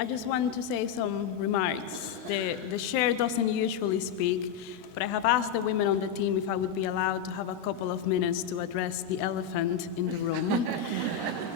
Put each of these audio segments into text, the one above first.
I just want to say some remarks. The chair doesn't usually speak, but I have asked the women on the team if I would be allowed to have a couple of minutes to address the elephant in the room,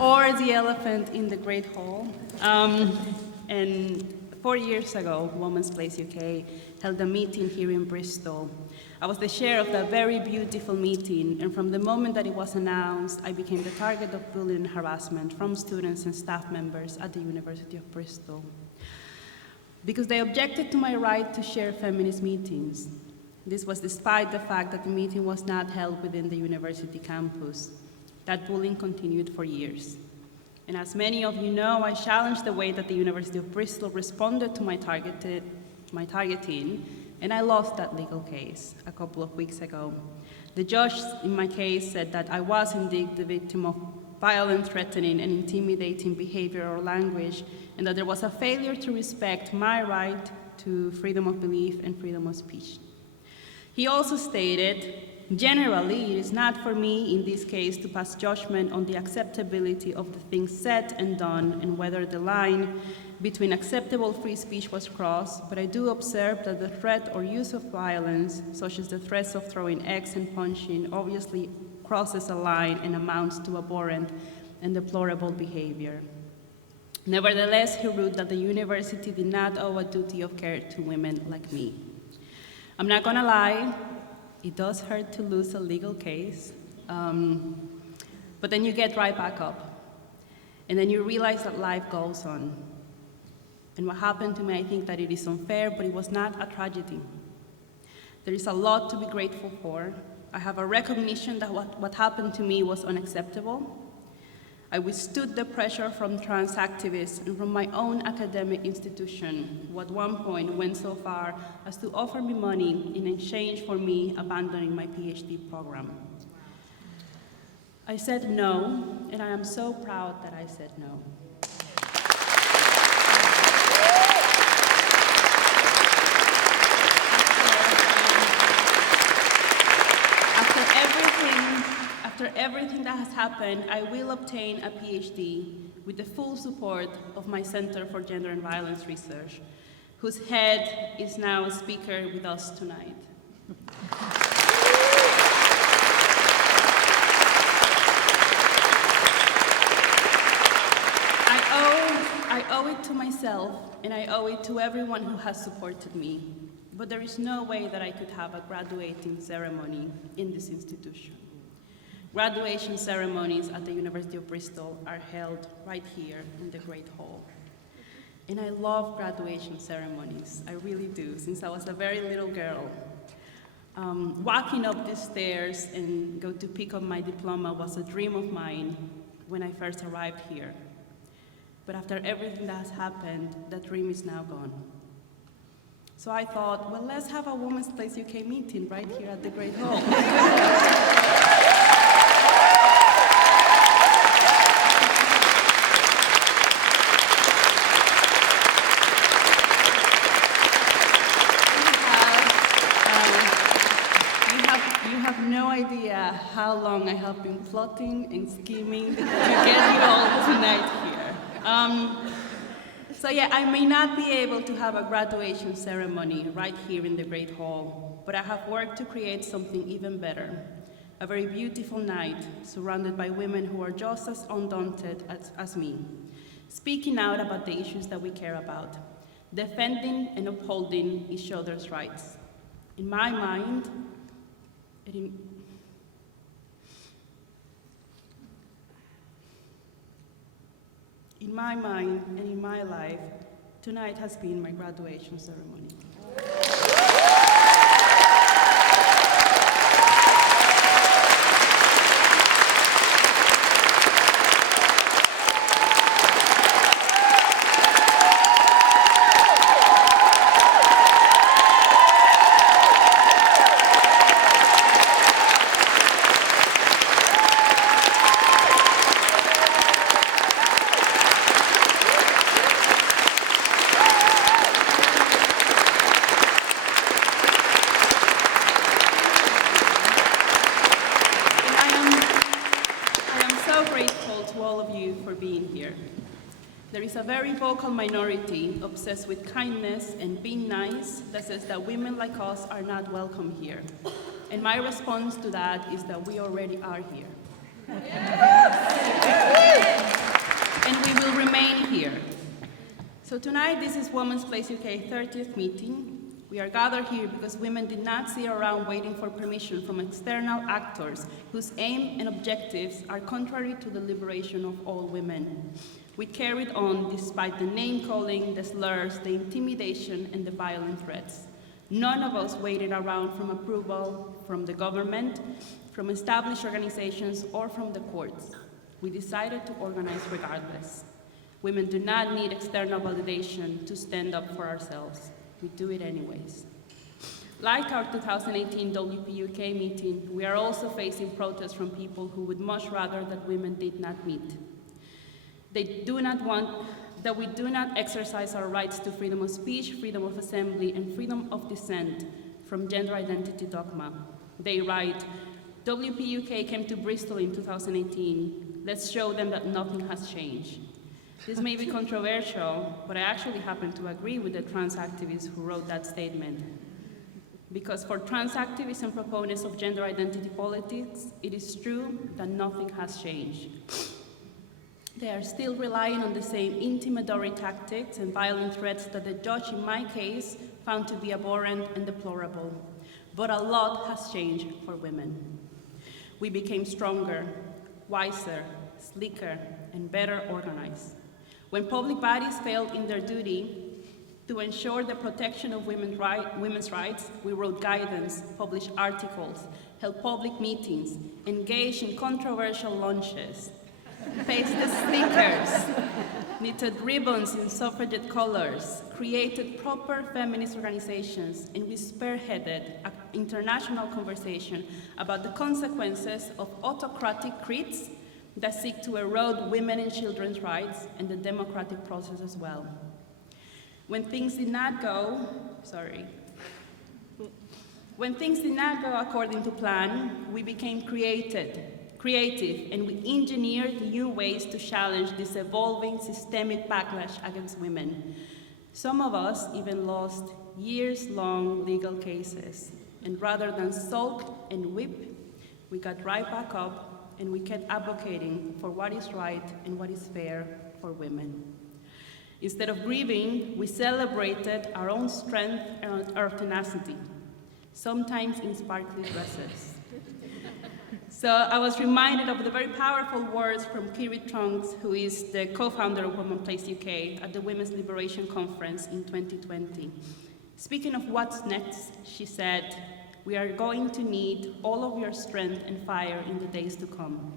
or the elephant in the Great Hall. And 4 years ago, Women's Place UK held a meeting here in Bristol. I was the chair of that very beautiful meeting, and from the moment that it was announced, I became the target of bullying and harassment from students and staff members at the University of Bristol. Because they objected to my right to share feminist meetings. This was despite the fact that the meeting was not held within the university campus. That bullying continued for years. And as many of you know, I challenged the way that the University of Bristol responded to my targeting, and I lost that legal case a couple of weeks ago. The judge in my case said that I was indeed the victim of violent, threatening, and intimidating behavior or language, and that there was a failure to respect my right to freedom of belief and freedom of speech. He also stated, generally, it is not for me in this case to pass judgment on the acceptability of the things said and done and whether the line between acceptable free speech was crossed, but I do observe that the threat or use of violence, such as the threats of throwing eggs and punching, obviously crosses a line and amounts to abhorrent and deplorable behavior. Nevertheless, he wrote that the university did not owe a duty of care to women like me. I'm not gonna lie, it does hurt to lose a legal case, but then you get right back up. And then you realize that life goes on. And what happened to me, I think that it is unfair, but it was not a tragedy. There is a lot to be grateful for. I have a recognition that what happened to me was unacceptable. I withstood the pressure from trans activists and from my own academic institution, who at one point went so far as to offer me money in exchange for me abandoning my PhD program. I said no, and I am so proud that I said no. After everything that has happened, I will obtain a PhD with the full support of my Center for Gender and Violence Research, whose head is now a speaker with us tonight. I owe it to myself, and I owe it to everyone who has supported me. But there is no way that I could have a graduating ceremony in this institution. Graduation ceremonies at the University of Bristol are held right here in the Great Hall. And I love graduation ceremonies, I really do, since I was a very little girl. Walking up the stairs and go to pick up my diploma was a dream of mine when I first arrived here. But after everything that has happened, that dream is now gone. So I thought, well, let's have a Women's Place UK meeting right here at the Great Hall. No idea how long I have been plotting and scheming to get you all tonight here. So yeah, I may not be able to have a graduation ceremony right here in the Great Hall, but I have worked to create something even better. A very beautiful night surrounded by women who are just as undaunted as me, speaking out about the issues that we care about, defending and upholding each other's rights. In my mind, in my mind and in my life, tonight has been my graduation ceremony. very vocal minority obsessed with kindness and being nice that says that women like us are not welcome here. And my response to that is that we already are here. And we will remain here. So tonight, this is Women's Place UK 30th meeting. We are gathered here because women did not sit around waiting for permission from external actors whose aim and objectives are contrary to the liberation of all women. We carried on despite the name-calling, the slurs, the intimidation, and the violent threats. None of us waited around for approval from the government, from established organizations, or from the courts. We decided to organize regardless. Women do not need external validation to stand up for ourselves. We do it anyways. Like our 2018 WPUK meeting, we are also facing protests from people who would much rather that women did not meet. They do not want that we do not exercise our rights to freedom of speech, freedom of assembly, and freedom of dissent from gender identity dogma. They write, WPUK came to Bristol in 2018. Let's show them that nothing has changed. This may be controversial, but I actually happen to agree with the trans activists who wrote that statement. Because for trans activists and proponents of gender identity politics, it is true that nothing has changed. They are still relying on the same intimidatory tactics and violent threats that the judge in my case found to be abhorrent and deplorable. But a lot has changed for women. We became stronger, wiser, sleeker, and better organized. When public bodies failed in their duty to ensure the protection of women's rights, we wrote guidance, published articles, held public meetings, engaged in controversial launches, pasted stickers, knitted ribbons in suffragette colors, created proper feminist organizations, and we spearheaded an international conversation about the consequences of autocratic creeds that seek to erode women and children's rights and the democratic process as well. When things did not go according to plan, we became creative, and we engineered new ways to challenge this evolving systemic backlash against women. Some of us even lost years-long legal cases, and rather than sulk and weep, we got right back up and we kept advocating for what is right and what is fair for women. Instead of grieving, we celebrated our own strength and our tenacity, sometimes in sparkly dresses. So I was reminded of the very powerful words from Kiri Trunks, who is the co-founder of Women's Place UK at the Women's Liberation Conference in 2020. Speaking of what's next, she said, "We are going to need all of your strength and fire in the days to come.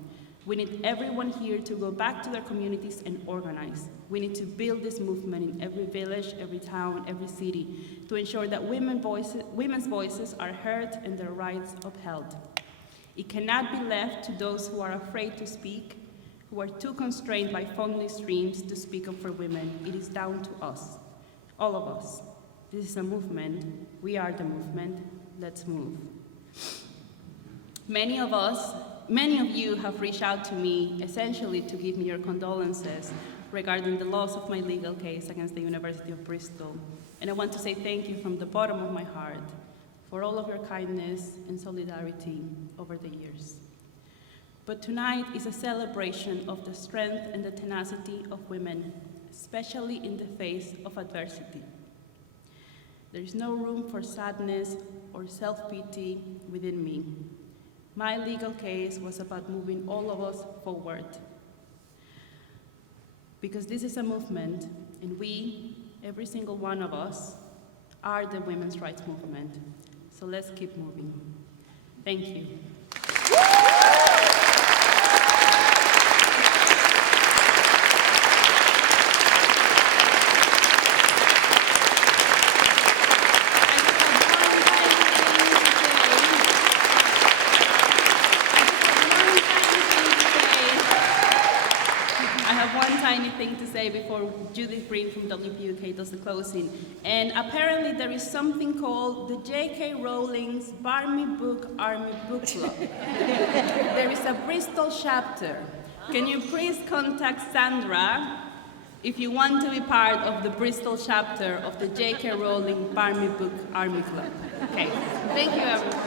We need everyone here to go back to their communities and organize. We need to build this movement in every village, every town, every city, to ensure that women's voices are heard and their rights upheld. It cannot be left to those who are afraid to speak, who are too constrained by funding streams to speak up for women. It is down to us, all of us. This is a movement. We are the movement. Let's move." Many of you have reached out to me essentially to give me your condolences regarding the loss of my legal case against the University of Bristol. And I want to say thank you from the bottom of my heart for all of your kindness and solidarity over the years. But tonight is a celebration of the strength and the tenacity of women, especially in the face of adversity. There is no room for sadness or self-pity within me. My legal case was about moving all of us forward. Because this is a movement, and we, every single one of us, are the women's rights movement. So let's keep moving. Thank you. Thing to say before Judith Green from WPUK does the closing. And apparently there is something called the J.K. Rowling's Barmy Book Army Book Club. There is a Bristol chapter. Can you please contact Sandra if you want to be part of the Bristol chapter of the J.K. Rowling Barmy Book Army Club. Okay, thank you everyone.